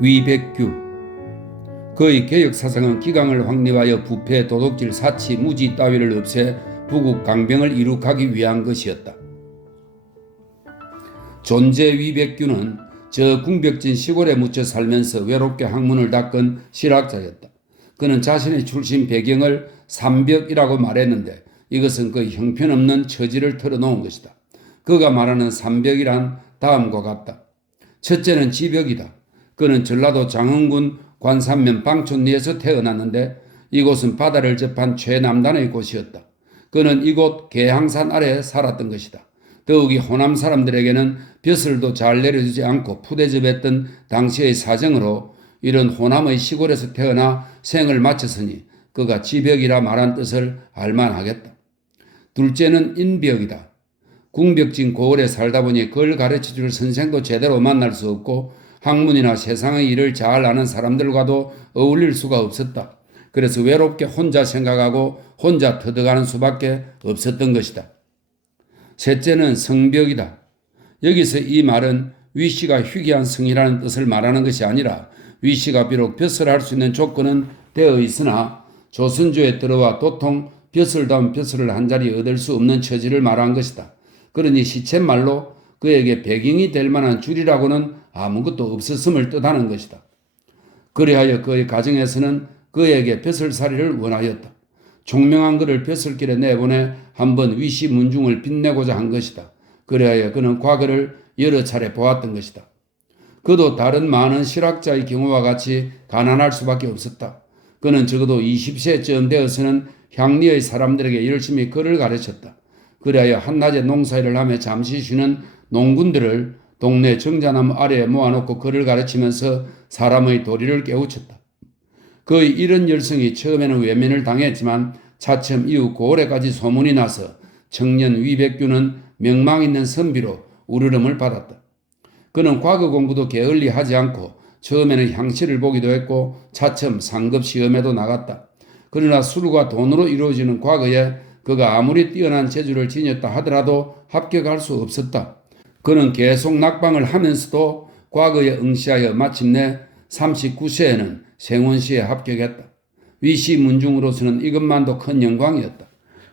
위백규. 그의 개혁사상은 기강을 확립하여 부패, 도둑질, 사치, 무지 따위를 없애 부국 강병을 이룩하기 위한 것이었다. 존재 위백규는 저 궁벽진 시골에 묻혀 살면서 외롭게 학문을 닦은 실학자였다. 그는 자신의 출신 배경을 삼벽이라고 말했는데 이것은 그 형편없는 처지를 털어놓은 것이다. 그가 말하는 삼벽이란 다음과 같다. 첫째는 지벽이다. 그는 전라도 장흥군 관산면 방촌리에서 태어났는데 이곳은 바다를 접한 최남단의 곳이었다. 그는 이곳 계항산 아래 살았던 것이다. 더욱이 호남 사람들에게는 벼슬도 잘 내려주지 않고 푸대접했던 당시의 사정으로 이런 호남의 시골에서 태어나 생을 마쳤으니 그가 지벽이라 말한 뜻을 알만하겠다. 둘째는 인벽이다. 궁벽진 고을에 살다 보니 그걸 가르쳐줄 선생도 제대로 만날 수 없고 학문이나 세상의 일을 잘 아는 사람들과도 어울릴 수가 없었다. 그래서 외롭게 혼자 생각하고 혼자 터득하는 수밖에 없었던 것이다. 셋째는 성벽이다. 여기서 이 말은 위씨가 희귀한 성이라는 뜻을 말하는 것이 아니라 위씨가 비록 벼슬을 할 수 있는 조건은 되어 있으나 조선조에 들어와 도통 벼슬다운 벼슬을 한 자리 얻을 수 없는 처지를 말한 것이다. 그러니 시쳇말로 그에게 배경이 될 만한 줄이라고는 아무것도 없었음을 뜻하는 것이다. 그리하여 그의 가정에서는 그에게 벼슬살이를 원하였다. 총명한 그를 벼슬길에 내보내 한번 위시 문중을 빛내고자 한 것이다. 그리하여 그는 과거를 여러 차례 보았던 것이다. 그도 다른 많은 실학자의 경우와 같이 가난할 수밖에 없었다. 그는 적어도 20세쯤 되어서는 향리의 사람들에게 열심히 글을 가르쳤다. 그리하여 한낮에 농사일을 하며 잠시 쉬는 농군들을 동네 정자나무 아래에 모아놓고 글을 가르치면서 사람의 도리를 깨우쳤다. 그의 이런 열성이 처음에는 외면을 당했지만 차츰 이후 고을에까지 소문이 나서 청년 위백규는 명망 있는 선비로 우르름을 받았다. 그는 과거 공부도 게을리 하지 않고 처음에는 향시를 보기도 했고 차츰 상급 시험에도 나갔다. 그러나 술과 돈으로 이루어지는 과거에 그가 아무리 뛰어난 재주를 지녔다 하더라도 합격할 수 없었다. 그는 계속 낙방을 하면서도 과거에 응시하여 마침내 39세에는 생원시에 합격했다. 위시 문중으로서는 이것만도 큰 영광이었다.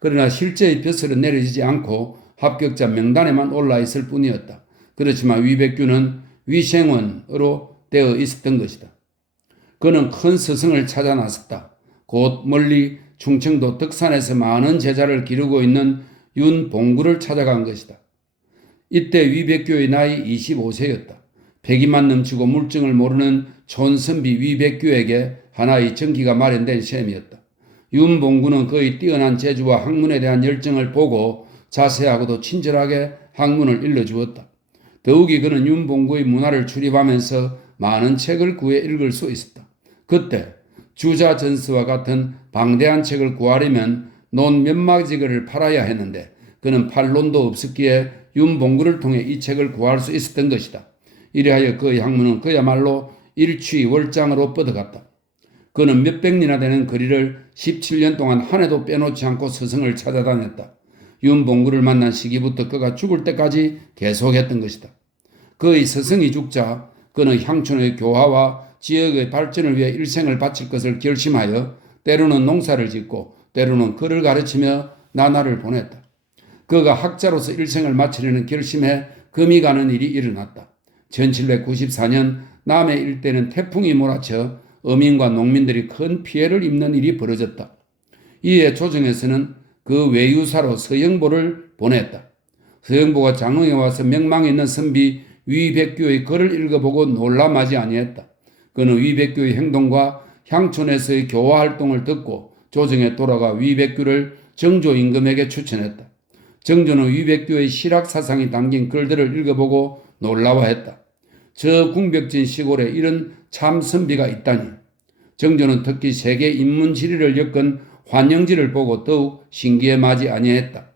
그러나 실제의 벼슬은 내려지지 않고 합격자 명단에만 올라 있을 뿐이었다. 그렇지만 위백규는 위생원으로 되어 있었던 것이다. 그는 큰 스승을 찾아 나섰다. 곧 멀리 충청도 덕산에서 많은 제자를 기르고 있는 윤봉구를 찾아간 것이다. 이때 위백규의 나이 25세였다. 패기만 넘치고 물정을 모르는 촌선비 위백규에게 하나의 전기가 마련된 셈이었다. 윤봉구는 그의 뛰어난 재주와 학문에 대한 열정을 보고 자세하고도 친절하게 학문을 일러주었다. 더욱이 그는 윤봉구의 문화를 출입하면서 많은 책을 구해 읽을 수 있었다. 그때 주자전서와 같은 방대한 책을 구하려면 논 몇마지글을 팔아야 했는데 그는 팔 논도 없었기에 윤봉구를 통해 이 책을 구할 수 있었던 것이다. 이래하여 그의 학문은 그야말로 일취월장으로 뻗어갔다. 그는 몇백 리나 되는 거리를 17년 동안 한 해도 빼놓지 않고 스승을 찾아다녔다. 윤봉구를 만난 시기부터 그가 죽을 때까지 계속했던 것이다. 그의 스승이 죽자 그는 향촌의 교화와 지역의 발전을 위해 일생을 바칠 것을 결심하여 때로는 농사를 짓고 때로는 글을 가르치며 나날을 보냈다. 그가 학자로서 일생을 마치려는 결심에 금이 가는 일이 일어났다. 1794년 남해 일대는 태풍이 몰아쳐 어민과 농민들이 큰 피해를 입는 일이 벌어졌다. 이에 조정에서는 그 외유사로 서영보를 보냈다. 서영보가 장흥에 와서 명망 있는 선비 위백규의 글을 읽어보고 놀라마지 아니했다. 그는 위백규의 행동과 향촌에서의 교화 활동을 듣고 조정에 돌아가 위백규를 정조 임금에게 추천했다. 정조는 위백규의 실학사상이 담긴 글들을 읽어보고 놀라워했다. 저 궁벽진 시골에 이런 참 선비가 있다니. 정조는 특히 세계 인문지리를 엮은 환영지를 보고 더욱 신기해 마지 아니했다.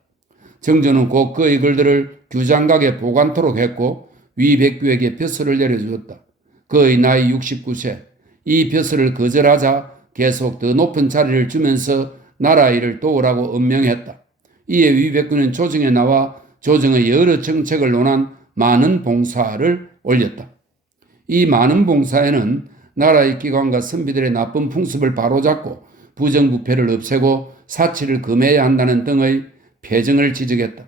정조는 곧 그의 글들을 규장각에 보관토록 했고 위백규에게 벼슬을 내려주었다. 그의 나이 69세, 이 벼슬을 거절하자 계속 더 높은 자리를 주면서 나라 일을 도우라고 엄명했다. 이에 위백규는 조정에 나와 조정의 여러 정책을 논한 많은 봉사를 올렸다. 이 많은 봉사에는 나라의 기관과 선비들의 나쁜 풍습을 바로잡고 부정부패를 없애고 사치를 금해야 한다는 등의 패정을 지적했다.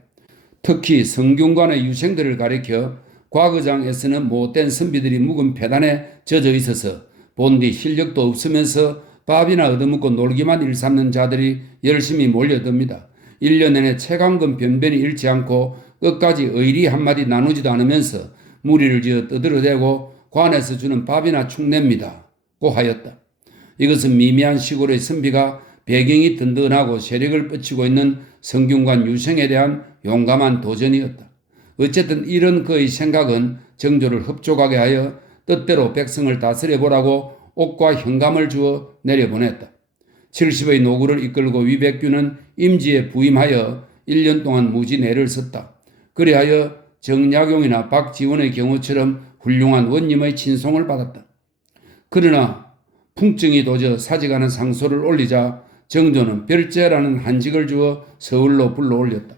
특히 성균관의 유생들을 가리켜 과거장에서는 못된 선비들이 묵은 폐단에 젖어 있어서 본디 실력도 없으면서 밥이나 얻어먹고 놀기만 일삼는 자들이 열심히 몰려듭니다. 1년 내내 채광금 변변히 잃지 않고 끝까지 의리 한마디 나누지도 않으면서 무리를 지어 떠들어대고 관에서 주는 밥이나 축냅니다. 고 하였다. 이것은 미미한 시골의 선비가 배경이 든든하고 세력을 뻗치고 있는 성균관 유생에 대한 용감한 도전이었다. 어쨌든 이런 그의 생각은 정조를 흡족하게 하여 뜻대로 백성을 다스려보라고 옥과 현감을 주어 내려보냈다. 70의 노구를 이끌고 위백규는 임지에 부임하여 1년 동안 무지내를 썼다. 그리하여 정약용이나 박지원의 경우처럼 훌륭한 원님의 친송을 받았다. 그러나 풍증이 도저 사직하는 상소를 올리자 정조는 별제라는 한직을 주어 서울로 불러올렸다.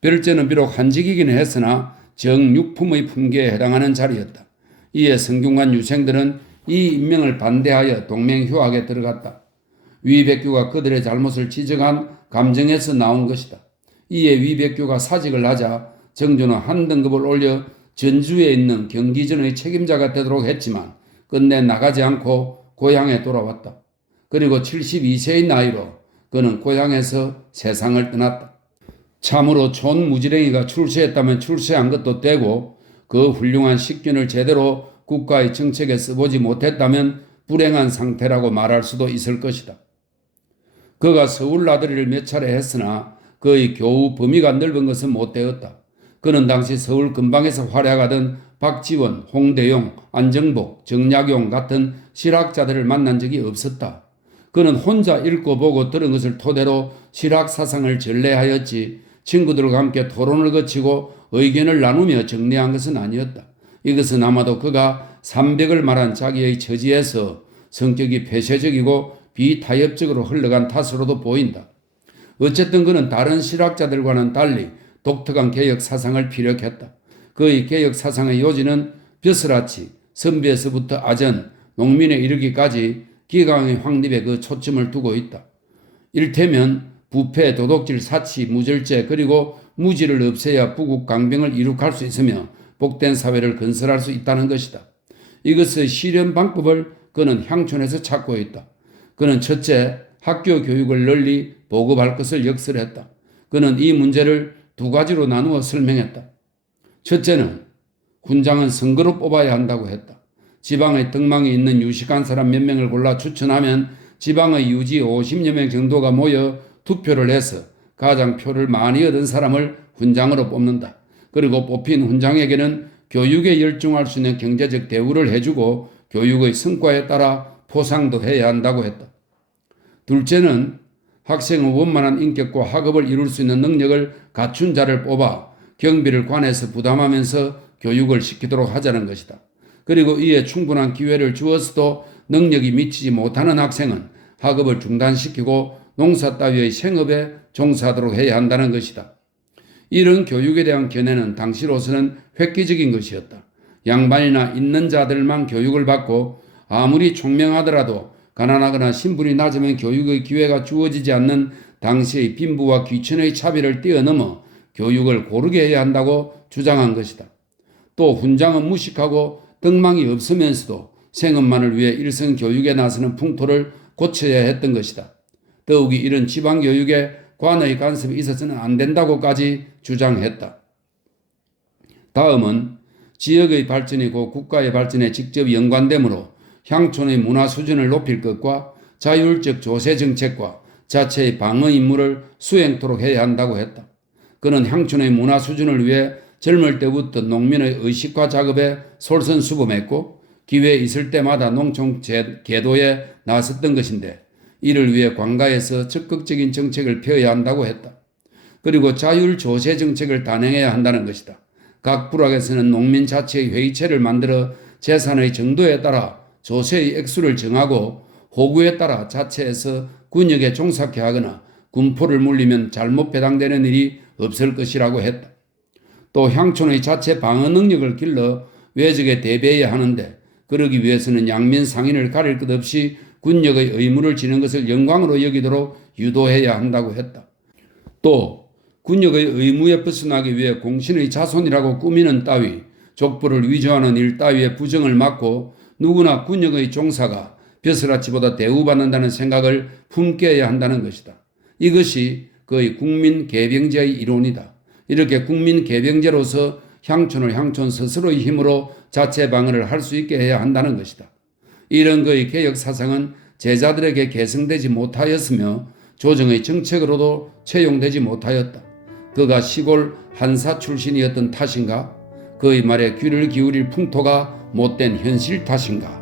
별제는 비록 한직이기는 했으나 정육품의 품계에 해당하는 자리였다. 이에 성균관 유생들은 이 임명을 반대하여 동맹휴학에 들어갔다. 위백규가 그들의 잘못을 지적한 감정에서 나온 것이다. 이에 위백규가 사직을 하자 정조는 한 등급을 올려 전주에 있는 경기전의 책임자가 되도록 했지만 끝내 나가지 않고 고향에 돌아왔다. 그리고 72세의 나이로 그는 고향에서 세상을 떠났다. 참으로 촌무지랭이가 출세했다면 출세한 것도 되고 그 훌륭한 식견을 제대로 국가의 정책에 써보지 못했다면 불행한 상태라고 말할 수도 있을 것이다. 그가 서울 나들이를 몇 차례 했으나 그의 교우 범위가 넓은 것은 못되었다. 그는 당시 서울 근방에서 활약하던 박지원, 홍대용, 안정복, 정약용 같은 실학자들을 만난 적이 없었다. 그는 혼자 읽고 보고 들은 것을 토대로 실학 사상을 전래하였지 친구들과 함께 토론을 거치고 의견을 나누며 정리한 것은 아니었다. 이것은 아마도 그가 300을 말한 자기의 처지에서 성격이 폐쇄적이고 비타협적으로 흘러간 탓으로도 보인다. 어쨌든 그는 다른 실학자들과는 달리 독특한 개혁 사상을 피력했다. 그의 개혁 사상의 요지는 벼슬아치, 선비에서부터 아전, 농민에 이르기까지 기강의 확립에 그 초점을 두고 있다. 일테면 부패, 도덕질, 사치, 무절제 그리고 무지를 없애야 부국 강병을 이룩할 수 있으며 복된 사회를 건설할 수 있다는 것이다. 이것의 실현 방법을 그는 향촌에서 찾고 있다. 그는 첫째, 학교 교육을 널리 보급할 것을 역설했다. 그는 이 문제를 두 가지로 나누어 설명했다. 첫째는 훈장은 선거로 뽑아야 한다고 했다. 지방의 덕망이 있는 유식한 사람 몇 명을 골라 추천하면 지방의 유지 50여 명 정도가 모여 투표를 해서 가장 표를 많이 얻은 사람을 훈장으로 뽑는다. 그리고 뽑힌 훈장에게는 교육에 열중할 수 있는 경제적 대우를 해주고 교육의 성과에 따라 포상도 해야 한다고 했다. 둘째는 학생의 원만한 인격과 학업을 이룰 수 있는 능력을 갖춘 자를 뽑아 경비를 관에서 부담하면서 교육을 시키도록 하자는 것이다. 그리고 이에 충분한 기회를 주어서도 능력이 미치지 못하는 학생은 학업을 중단시키고 농사 따위의 생업에 종사하도록 해야 한다는 것이다. 이런 교육에 대한 견해는 당시로서는 획기적인 것이었다. 양반이나 있는 자들만 교육을 받고 아무리 총명하더라도 가난하거나 신분이 낮으면 교육의 기회가 주어지지 않는 당시의 빈부와 귀천의 차별을 뛰어넘어 교육을 고르게 해야 한다고 주장한 것이다. 또 훈장은 무식하고 덕망이 없으면서도 생업만을 위해 일선 교육에 나서는 풍토를 고쳐야 했던 것이다. 더욱이 이런 지방교육에 관의 간섭이 있어서는 안 된다고까지 주장했다. 다음은 지역의 발전이 고 국가의 발전에 직접 연관되므로 향촌의 문화 수준을 높일 것과 자율적 조세 정책과 자체의 방어 임무를 수행토록 해야 한다고 했다. 그는 향촌의 문화 수준을 위해 젊을 때부터 농민의 의식화 작업에 솔선수범했고 기회 있을 때마다 농촌 계도에 나섰던 것인데 이를 위해 관가에서 적극적인 정책을 펴야 한다고 했다. 그리고 자율조세 정책을 단행해야 한다는 것이다. 각 부락에서는 농민 자치의 회의체를 만들어 재산의 정도에 따라 조세의 액수를 정하고 호구에 따라 자체에서 군역에 종사케 하거나 군포를 물리면 잘못 배당되는 일이 없을 것이라고 했다. 또 향촌의 자체 방어 능력을 길러 외적에 대비해야 하는데 그러기 위해서는 양면 상인을 가릴 것 없이 군역의 의무를 지는 것을 영광으로 여기도록 유도해야 한다고 했다. 또 군역의 의무에 벗어나기 위해 공신의 자손이라고 꾸미는 따위, 족보를 위조하는 일 따위의 부정을 막고 누구나 군역의 종사가 벼슬아치보다 대우받는다는 생각을 품게 해야 한다는 것이다. 이것이 거의 국민개병제의 이론이다. 이렇게 국민개병제로서 향촌을 향촌 스스로의 힘으로 자체 방어를 할 수 있게 해야 한다는 것이다. 이런 그의 개혁 사상은 제자들에게 계승되지 못하였으며 조정의 정책으로도 채용되지 못하였다. 그가 시골 한사 출신이었던 탓인가? 그의 말에 귀를 기울일 풍토가 못된 현실 탓인가?